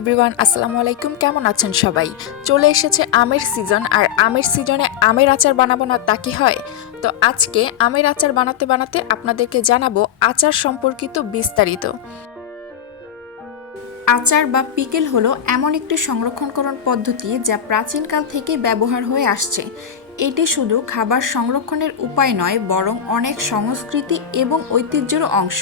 Everyone আসসালামু আলাইকুম, কেমন আছেন সবাই? চলে এসেছে আমের সিজন আর আমের সিজনে আমের আচার বানাবো না তা কি হয়? তো আজকে আমের আচার বানাতে বানাতে আপনাদেরকে জানাব আচার সম্পর্কিত বিস্তারিত। আচার বা পিকেল হলো এমন একটি সংরক্ষণকরণ পদ্ধতি যা প্রাচীনকাল থেকে ব্যবহার হয়ে আসছে। এটি শুধু খাবার সংরক্ষণের উপায় নয়, বরং অনেক সংস্কৃতি এবং ঐতিহ্যেরও অংশ।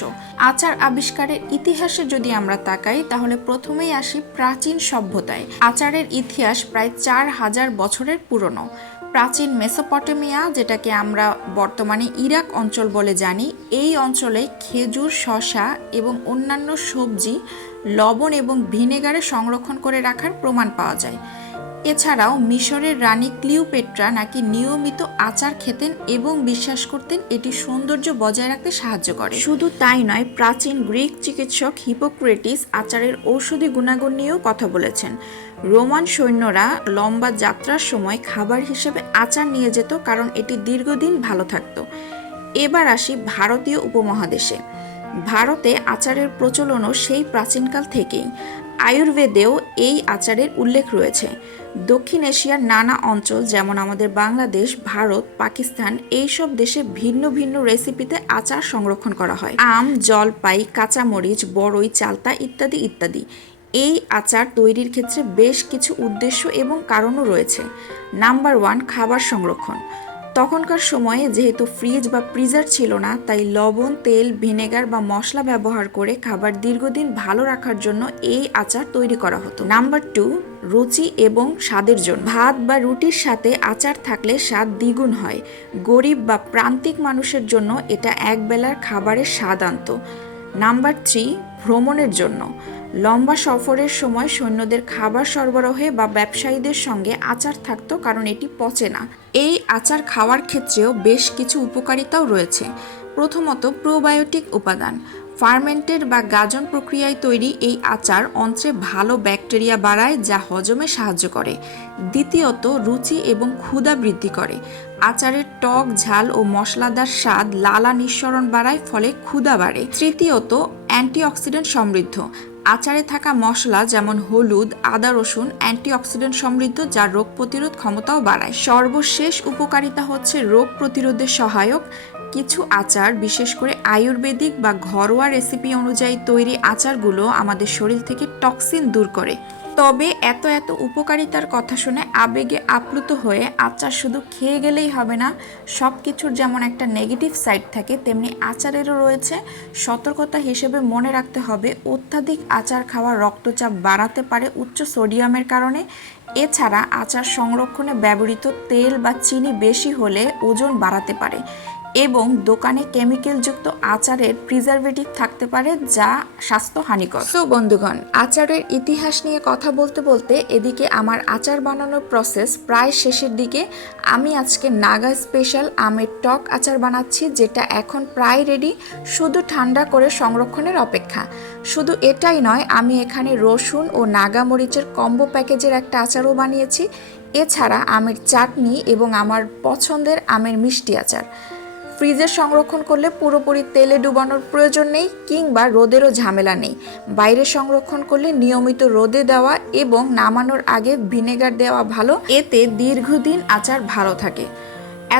আচার আবিষ্কারের ইতিহাসে যদি আমরা তাকাই, তাহলে প্রথমেই আসি প্রাচীন সভ্যতায়। আচারের ইতিহাস প্রায় চার হাজার বছরের পুরনো। প্রাচীন মেসোপটেমিয়া, যেটাকে আমরা বর্তমানে ইরাক অঞ্চল বলে জানি, এই অঞ্চলে খেজুর, শসা এবং অন্যান্য সবজি লবণ এবং ভিনেগারে সংরক্ষণ করে রাখার প্রমাণ পাওয়া যায়। এছাড়াও মিশরের রানী ক্লিওপেট্রা নাকি নিয়মিত আচার খেতেন এবং বিশ্বাস করতেন এটি সৌন্দর্য বজায় রাখতে সাহায্য করে। শুধু তাই নয়, প্রাচীন গ্রিক চিকিৎসক হিপোক্রেটিস আচারের ঔষধি গুণাগুণ নিয়েও কথা বলেছেন। রোমান সৈন্যরা লম্বা যাত্রার সময় খাবার হিসেবে আচার নিয়ে যেত কারণ এটি দীর্ঘদিন ভালো থাকত। এবার আসি ভারতীয় উপমহাদেশে। ভারতে আচারের প্রচলনও সেই প্রাচীনকাল থেকেই। আয়ুর্বেদেও এই আচারের উল্লেখ রয়েছে। দক্ষিণ এশিয়ার নানা অঞ্চল, যেমন আমাদের বাংলাদেশ, ভারত, পাকিস্তান, এইসব দেশে ভিন্ন ভিন্ন রেসিপিতে আচার সংরক্ষণ করা হয়। আম, জলপাই, কাঁচামরিচ, বড়ই, চালতা ইত্যাদি ইত্যাদি। এই আচার তৈরির ক্ষেত্রে বেশ কিছু উদ্দেশ্য এবং কারণও রয়েছে। নাম্বার ওয়ান, খাবার সংরক্ষণ। তখনকার সময়ে যেহেতু ফ্রিজ বা ফ্রিজার ছিল না, তাই লবণ, তেল, ভিনেগার বা মশলা ব্যবহার করে খাবার দীর্ঘদিন ভালো রাখার জন্য এই আচার তৈরি করা হতো। নাম্বার টু, রুচি এবং স্বাদের জন্য। ভাত বা রুটির সাথে আচার থাকলে স্বাদ দ্বিগুণ হয়। গরিব বা প্রান্তিক মানুষের জন্য এটা একবেলার খাবারের স্বাদ আনত। নাম্বার থ্রি, ভ্রমণের জন্য। লম্বা সফরের সময় সৈন্যদের খাবার সরবরাহে বা ব্যবসায়ীদের সঙ্গে আচার থাকতো কারণ এটি পচে না। এই আচার খাওয়ার ক্ষেত্রেও বেশ কিছু উপকারিতাও রয়েছে। প্রথমত, প্রোবায়োটিক উপাদান। ফার্মেন্টেড বা গাজন প্রক্রিয়ায় তৈরি এই আচার অন্ত্রে ভালো ব্যাকটেরিয়া বাড়ায় যা হজমে সাহায্য করে। দ্বিতীয়ত, রুচি এবং ক্ষুধা বৃদ্ধি করে। আচারের টক, ঝাল ও মশলাদার স্বাদ লালা নিঃসরণ বাড়ায়, ফলে ক্ষুধা বাড়ে। তৃতীয়ত, অ্যান্টিঅক্সিডেন্ট সমৃদ্ধ। আচারে থাকা মশলা যেমন হলুদ, আদা রসুন, অ্যান্টিঅক্সিডেন্ট সমৃদ্ধ যা রোগ প্রতিরোধ ক্ষমতাও বাড়ায়। সর্বশেষ উপকারিতা হচ্ছে রোগ প্রতিরোধে সহায়ক। কিছু আচার, বিশেষ করে আয়ুর্বেদিক বা ঘরোয়া রেসিপি অনুযায়ী তৈরি আচারগুলো আমাদের শরীর থেকে টক্সিন দূর করে। তবে এত এত উপকারিতার কথা শুনে আবেগে আপ্লুত হয়ে আচার শুধু খেয়ে গেলেই হবে না সব কিছুর যেমন একটা নেগেটিভ সাইড থাকে, তেমনি আচারেরও রয়েছে। সতর্কতা হিসেবে মনে রাখতে হবে, অত্যাধিক আচার খাওয়া রক্তচাপ বাড়াতে পারে উচ্চ সোডিয়ামের কারণে। এছাড়া আচার সংরক্ষণে ব্যবহৃত তেল বা চিনি বেশি হলে ওজন বাড়াতে পারে। এবং দোকানে কেমিক্যালযুক্ত আচারের প্রিজারভেটিভ থাকতে পারে যা স্বাস্থ্য হানিকর। তো বন্ধুগণ, আচারের ইতিহাস নিয়ে কথা বলতে বলতে এদিকে আমার আচার বানানোর প্রসেস প্রায় শেষের দিকে। আমি আজকে নাগা স্পেশাল আমের টক আচার বানাচ্ছি যেটা এখন প্রায় রেডি শুধু ঠান্ডা করে সংরক্ষণের অপেক্ষা। শুধু এটাই নয়, আমি এখানে রসুন ও নাগা মরিচের কম্বো প্যাকেজের একটা আচারও বানিয়েছি। এছাড়া আমের চাটনি এবং আমার পছন্দের আমের মিষ্টি আচার। ফ্রিজে সংরক্ষণ করলে পুরোপুরি তেলে ডুবানোর প্রয়োজন নেই কিংবা রোদেরও ঝামেলা নেই। বাইরে সংরক্ষণ করলে নিয়মিত রোদে দেওয়া এবং নামানোর আগে ভিনেগার দেওয়া ভালো, এতে দীর্ঘদিন আচার ভালো থাকে।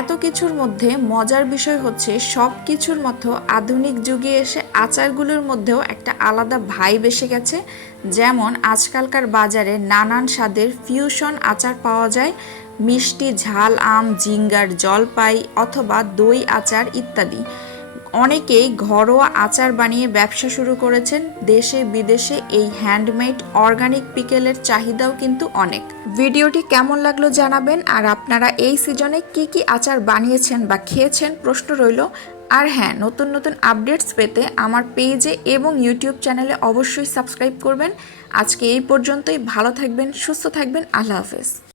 এত কিছুর মধ্যে মজার বিষয় হচ্ছে সব কিছুর মতো আধুনিক যুগে এসে আচারগুলোর মধ্যেও একটা আলাদা ভাইব এসে গেছে। যেমন আজকালকার বাজারে নানান স্বাদের ফিউশন আচার পাওয়া যায়। মিষ্টি ঝাল, আম, জিঙ্গার জলপাই অথবা দই, আচার ইত্যাদি। অনেকেই ঘরোয়া আচার বানিয়ে ব্যবসা শুরু করেছেন। দেশে বিদেশে এই হ্যান্ডমেড অর্গানিক পিকেলের চাহিদাও কিন্তু অনেক। ভিডিওটি কেমন লাগল জানাবেন আর আপনারা এই সিজনে কি কি আচার বানিয়েছেন বা খেয়েছেন প্রশ্ন রইল। আর হ্যাঁ নতুন নতুন আপডেটস পেতে আমার পেজে এবং ইউটিউব চ্যানেলে অবশ্যই সাবস্ক্রাইব করবেন। আজকে এই পর্যন্তই। ভালো থাকবেন, সুস্থ থাকবেন। আল্লাহ হাফেজ।